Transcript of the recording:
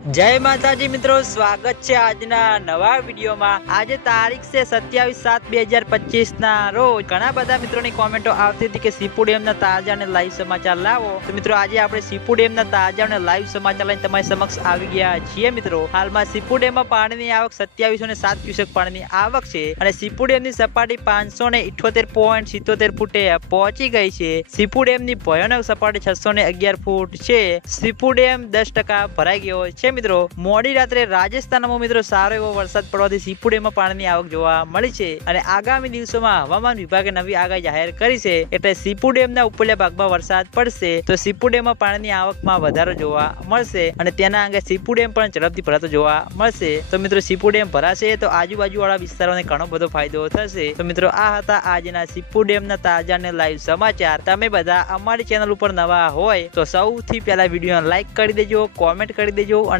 જય માતાજી મિત્રો, સ્વાગત છે આજના નવા વિડીયોમાં. આજે તારીખ છે સત્યાવીસ સાત બે હજાર પચીસ ના રોજ. ઘણા બધા મિત્રોની કોમેન્ટો આવતી હતી કે સીપુ ડેમના તાજા અને લાઈવ સમાચાર લાવો. તો મિત્રો, આજે આપણે સીપુ ડેમના તાજા અને લાઈવ સમાચાર લઈને તમારી સમક્ષ આવી ગયા છીએ મિત્રો. હાલમાં સીપુ ડેમમાં પાણીની આવક સત્યાવીસો ને સાત ક્યુસેક પાણીની આવક છે અને સીપુ ડેમની સપાટી પાંચસો ને ઇઠોતેર પોઈન્ટ સિત્તોતેર ફૂટે પહોંચી ગઈ છે. સીપુ ડેમની ભયાનક સપાટી છસો ને અગિયાર ફૂટ છે. સીપુ ડેમ દસ ટકા ભરાઈ ગયો છે. મિત્રો. મોડી રાત્રે રાજસ્થાનમાં મિત્રો સારો એવો વરસાદ પડવાથી સીપુડેમાં પાણીની આવક જોવા મળી છે અને આગામી દિવસોમાં હવામાન વિભાગે નવી આગાહી જાહેર કરી છે. એટલે સીપુ ડેમના ભાગમાં વરસાદ પડશે તો સીપુ પાણીની આવકમાં વધારો જોવા મળશે અને તેના અંગે સીપુ પણ ઝડપથી ભરાતો જોવા મળશે. તો મિત્રો સીપુ ડેમ ભરાશે તો આજુબાજુ વાળા વિસ્તારોને ઘણો બધો ફાયદો થશે. તો મિત્રો, આ હતા આજના સીપુ ડેમના તાજા અને લાઈવ સમાચાર. તમે બધા અમારી ચેનલ ઉપર નવા હોય તો સૌથી પહેલા વીડિયો લાઈક કરી દેજો કોમેન્ટ કરી દેજો અને